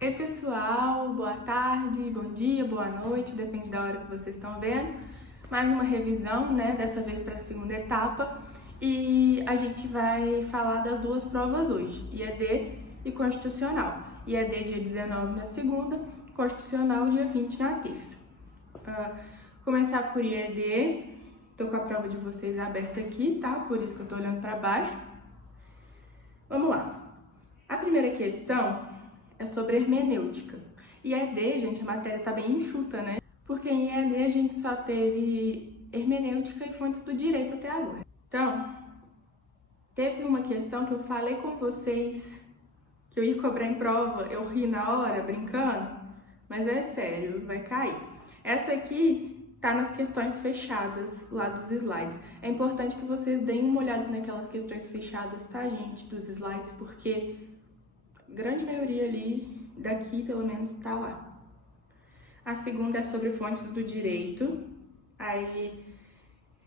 Ei pessoal, boa tarde, bom dia, boa noite, depende da hora que vocês estão vendo. Mais uma revisão, né? Dessa vez para a segunda etapa. E a gente vai falar das duas provas hoje, IED e Constitucional. IED dia 19 na segunda, Constitucional dia 20 na terça. Começar por IED, tô com a prova de vocês aberta aqui, tá? Por isso que eu tô olhando para baixo. Vamos lá. A primeira questão é sobre hermenêutica. IED, gente, a matéria tá bem enxuta, né? Porque em IED a gente só teve hermenêutica e fontes do direito até agora. Então, teve uma questão que eu falei com vocês que eu ia cobrar em prova, eu ri na hora, brincando, mas é sério, vai cair. Essa aqui tá nas questões fechadas lá dos slides. É importante que vocês deem uma olhada naquelas questões fechadas, tá, gente, dos slides, porque a grande maioria ali, daqui pelo menos, tá lá. A segunda é sobre fontes do direito. Aí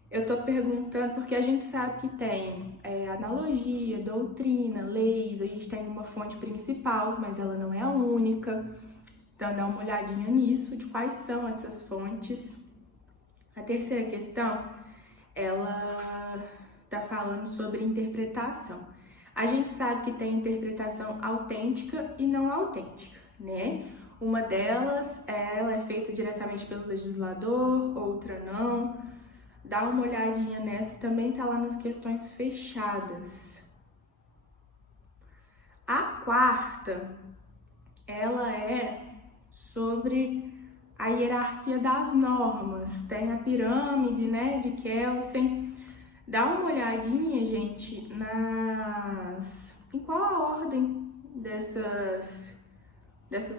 eu tô perguntando, porque a gente sabe que tem analogia, doutrina, leis, a gente tem uma fonte principal, mas ela não é a única. Então dá uma olhadinha nisso, de quais são essas fontes. A terceira questão, ela tá falando sobre interpretação. A gente sabe que tem interpretação autêntica e não autêntica, né? Uma delas, ela é feita diretamente pelo legislador, outra não. Dá uma olhadinha nessa, também tá lá nas questões fechadas. A quarta, ela é sobre a hierarquia das normas. Tem a pirâmide, né, de Kelsen. Dá uma olhadinha, gente, em qual a ordem dessas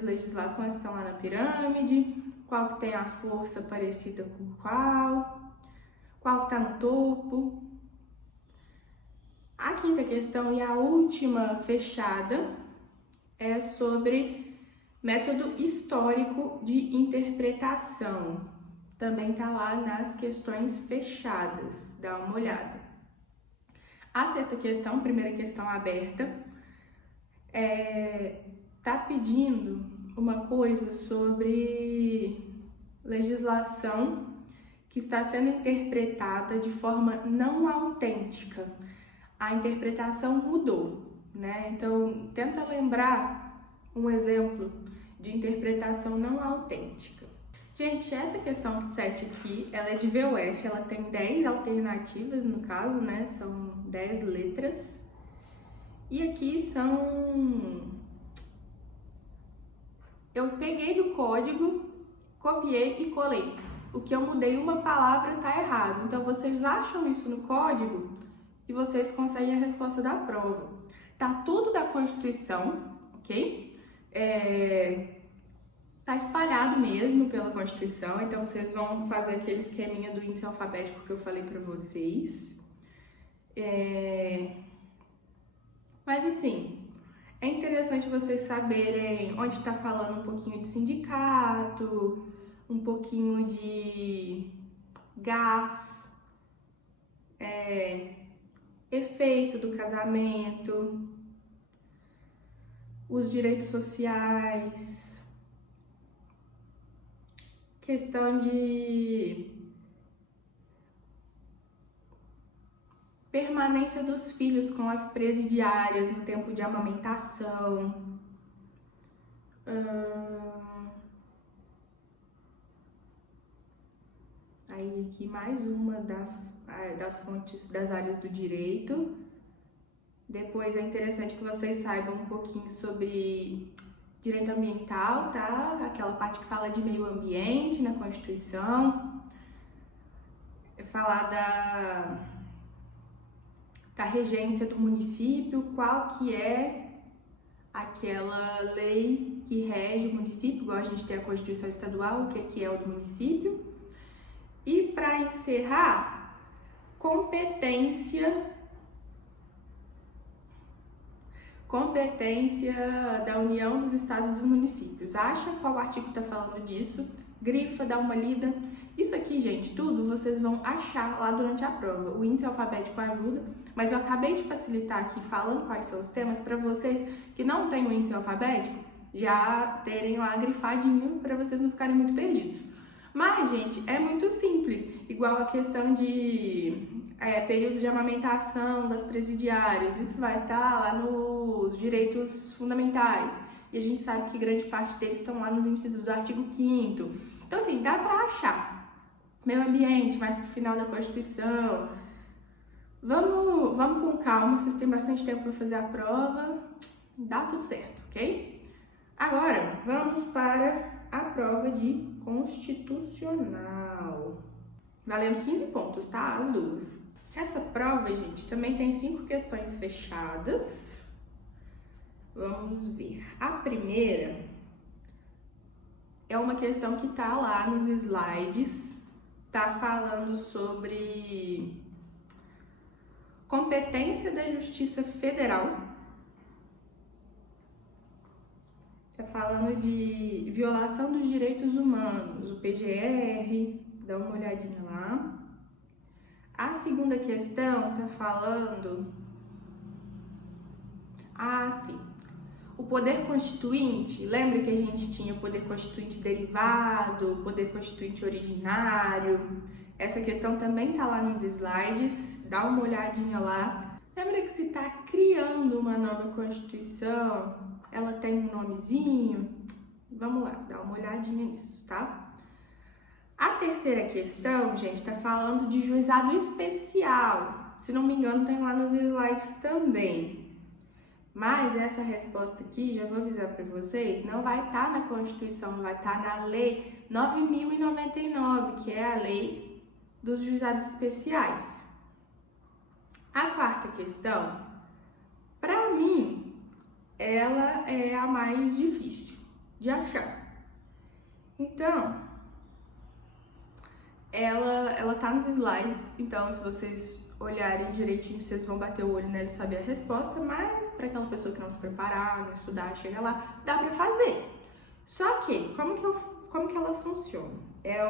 legislações que estão lá na pirâmide, qual que tem a força parecida com qual que está no topo. A quinta questão e a última fechada é sobre método histórico de interpretação. Também tá lá nas questões fechadas, dá uma olhada. A sexta questão, primeira questão aberta, tá pedindo uma coisa sobre legislação que está sendo interpretada de forma não autêntica. A interpretação mudou, né? Então, tenta lembrar um exemplo de interpretação não autêntica. Gente, essa questão 7 aqui, ela é de VUF, ela tem 10 alternativas no caso, né? São 10 letras. E aqui eu peguei do código, copiei e colei. O que eu mudei uma palavra tá errado. Então, vocês acham isso no código e vocês conseguem a resposta da prova. Tá tudo da Constituição, ok? Tá espalhado mesmo pela Constituição, então vocês vão fazer aquele esqueminha do índice alfabético que eu falei para vocês. Mas assim, é interessante vocês saberem onde está falando um pouquinho de sindicato, um pouquinho de gás, efeito do casamento, os direitos sociais, questão de permanência dos filhos com as presidiárias no tempo de amamentação. Aí aqui mais uma das fontes das áreas do direito. Depois é interessante que vocês saibam um pouquinho sobre direito ambiental, tá? Aquela parte que fala de meio ambiente na Constituição. Falar da regência do município, qual que é aquela lei que rege o município, igual a gente tem a Constituição Estadual, o que é o do município. E para encerrar, competência da União dos Estados e dos Municípios. Acha qual artigo está falando disso, grifa, dá uma lida. Isso aqui, gente, tudo vocês vão achar lá durante a prova. O índice alfabético ajuda, mas eu acabei de facilitar aqui falando quais são os temas para vocês que não têm o índice alfabético. já terem lá grifadinho para vocês não ficarem muito perdidos. Mas, gente, é muito simples, igual a questão de período de amamentação das presidiárias, isso vai estar lá nos direitos fundamentais, e a gente sabe que grande parte deles estão lá nos incisos do artigo 5º. Então, assim, dá para achar. Meio ambiente, mais pro final da Constituição. Vamos com calma, vocês têm bastante tempo para fazer a prova, dá tudo certo, ok? Agora, vamos para a prova de Constitucional. Valendo 15 pontos, tá? As duas. Essa prova, gente, também tem 5 questões fechadas. Vamos ver. A primeira é uma questão que tá lá nos slides. Tá falando sobre competência da Justiça Federal. Tá falando de violação dos direitos humanos, o PGR, dá uma olhadinha lá. A segunda questão tá falando... sim. O poder constituinte, lembra que a gente tinha o poder constituinte derivado, o poder constituinte originário? Essa questão também tá lá nos slides, dá uma olhadinha lá. Lembra que se tá criando uma nova Constituição, ela tem um nomezinho? Vamos lá, dá uma olhadinha nisso, tá? A terceira questão, gente, tá falando de juizado especial. Se não me engano, tem lá nos slides também. Mas essa resposta aqui, já vou avisar para vocês, não vai estar na Constituição, vai estar na Lei 9.099, que é a Lei dos Juizados Especiais. A quarta questão, para mim, ela é a mais difícil de achar. Então, ela tá nos slides, então se vocês olharem direitinho, vocês vão bater o olho nela e saber a resposta, mas para aquela pessoa que não se preparar, não estudar, chega lá, dá para fazer. Só que, como que ela funciona? É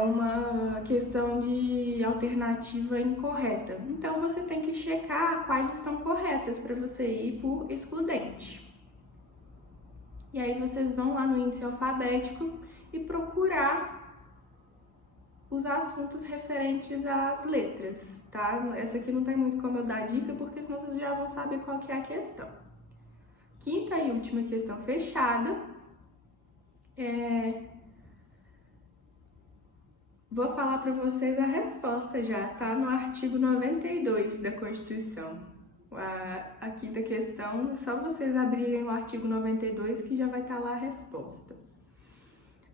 uma questão de alternativa incorreta. Então, você tem que checar quais estão corretas para você ir por excludente. E aí, vocês vão lá no índice alfabético e procurar os assuntos referentes às letras, tá? Essa aqui não tem muito como eu dar dica, porque senão vocês já vão saber qual que é a questão. Quinta e última questão fechada. Vou falar para vocês a resposta já, tá? No artigo 92 da Constituição. A quinta questão, é só vocês abrirem o artigo 92 que já vai estar lá a resposta.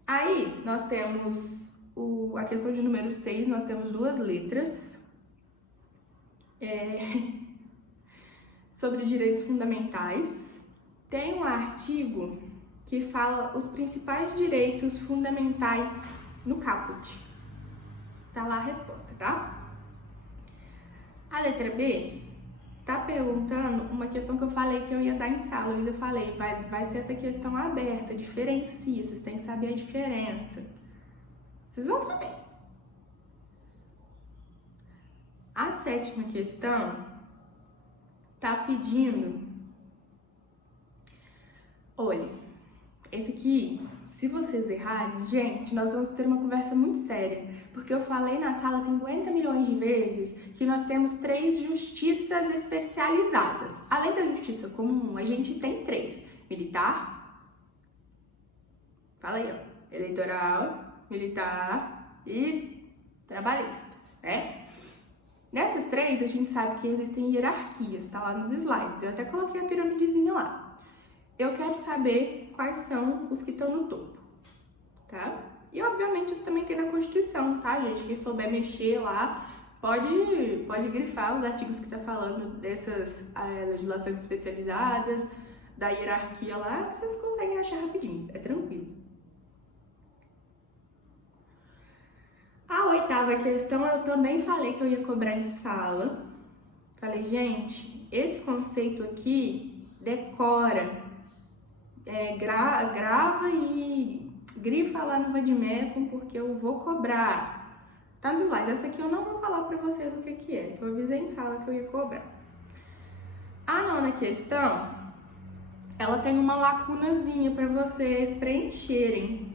Aí, nós temos a questão de número 6, nós temos 2 letras. Sobre direitos fundamentais. Tem um artigo que fala os principais direitos fundamentais no caput. Tá lá a resposta, tá? A letra B tá perguntando uma questão que eu falei que eu ia dar em sala. Eu ainda falei, vai ser essa questão aberta, diferencia, vocês têm que saber a diferença. Vocês vão saber. A 7ª questão tá pedindo... Olha, esse aqui, se vocês errarem, gente, nós vamos ter uma conversa muito séria. Porque eu falei na sala 50 milhões de vezes que nós temos 3 justiças especializadas. Além da justiça comum, a gente tem 3. Militar, fala aí, ó, eleitoral, militar e trabalhista, né? Nessas 3, a gente sabe que existem hierarquias, tá lá nos slides. Eu até coloquei a piramidezinha lá. Eu quero saber quais são os que estão no topo, tá? E, obviamente, isso também tem na Constituição, tá, gente? Quem souber mexer lá, pode grifar os artigos que tá falando dessas legislações especializadas, da hierarquia lá, vocês conseguem achar rapidinho, é tranquilo. A 8ª questão, eu também falei que eu ia cobrar em sala. Falei, gente, esse conceito aqui, decora, grava e grifa lá no Vademecum, porque eu vou cobrar. Tá nos slides. Essa aqui eu não vou falar pra vocês o que é, que eu avisei em sala que eu ia cobrar. A 9ª questão ela tem uma lacunazinha para vocês preencherem.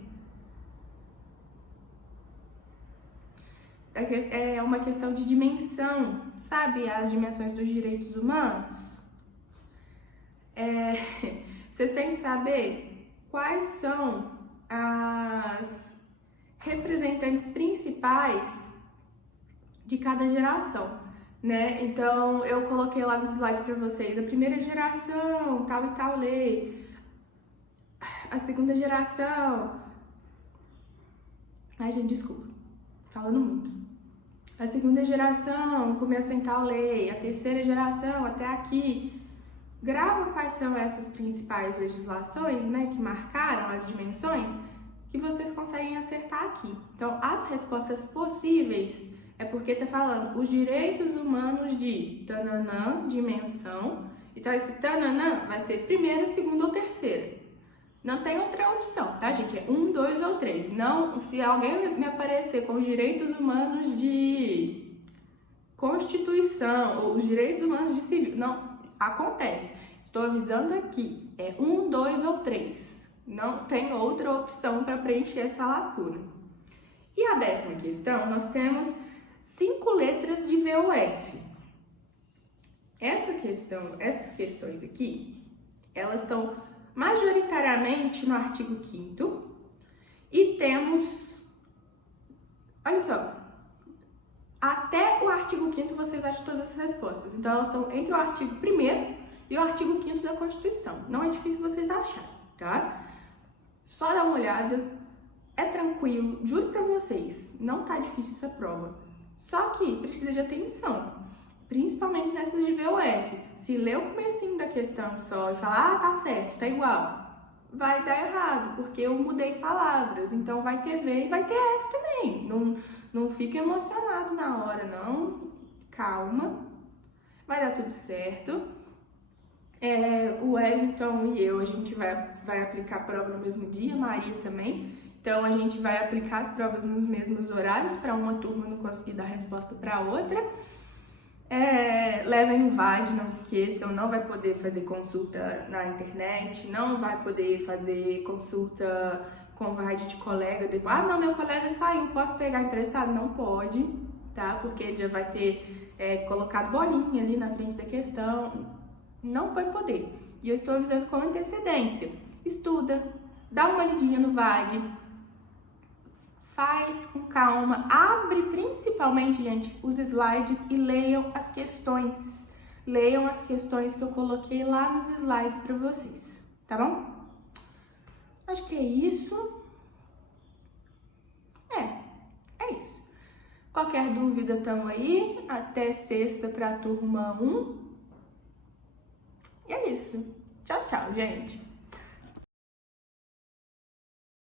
É uma questão de dimensão, sabe? As dimensões dos direitos humanos. Vocês têm que saber quais são as representantes principais de cada geração, né? Então, eu coloquei lá nos slides para vocês a primeira geração, tal e tal lei, a segunda geração... Ai, gente, desculpa, falando muito. A segunda geração começa em tal lei, a terceira geração até aqui. Grava quais são essas principais legislações, né, que marcaram as dimensões, que vocês conseguem acertar aqui. Então, as respostas possíveis é porque tá falando os direitos humanos de tananã, dimensão. Então, esse tananã vai ser primeira, segunda ou terceira. Não tem outra opção, tá, gente? É 1, 2 ou 3. Não, se alguém me aparecer com os direitos humanos de Constituição ou os direitos humanos de civil, não acontece. Estou avisando aqui, é 1, 2 ou 3. Não tem outra opção para preencher essa lacuna. E a 10ª questão, nós temos 5 letras de VOF. Essas questões aqui, elas estão majoritariamente no artigo 5º e temos, olha só, até o artigo 5º vocês acham todas as respostas. Então, elas estão entre o artigo 1º e o artigo 5º da Constituição. Não é difícil vocês acharem, tá? Só dá uma olhada, é tranquilo, juro pra vocês, não tá difícil essa prova. Só que precisa de atenção, principalmente nessas de VOF. Se ler o comecinho da questão só e falar, tá certo, tá igual, vai dar errado, porque eu mudei palavras. Então vai ter V e vai ter F também. Não fica emocionado na hora, não. Calma, vai dar tudo certo. O Wellington e eu, a gente vai aplicar a prova no mesmo dia, a Maria também. Então a gente vai aplicar as provas nos mesmos horários, para uma turma não conseguir dar resposta para outra. Levem o VAD, não esqueçam, não vai poder fazer consulta na internet, não vai poder fazer consulta com VAD de colega, depois, não, meu colega saiu, posso pegar emprestado? Não pode, tá? Porque ele já vai ter colocado bolinha ali na frente da questão, não vai poder. E eu estou avisando com antecedência. Estuda, dá uma lidinha no VAD, faz com calma, abre principalmente, gente, os slides e leiam as questões. Leiam as questões que eu coloquei lá nos slides para vocês, tá bom? Acho que é isso. É isso. Qualquer dúvida, tamo aí. Até sexta para a turma 1. E é isso. Tchau, tchau, gente.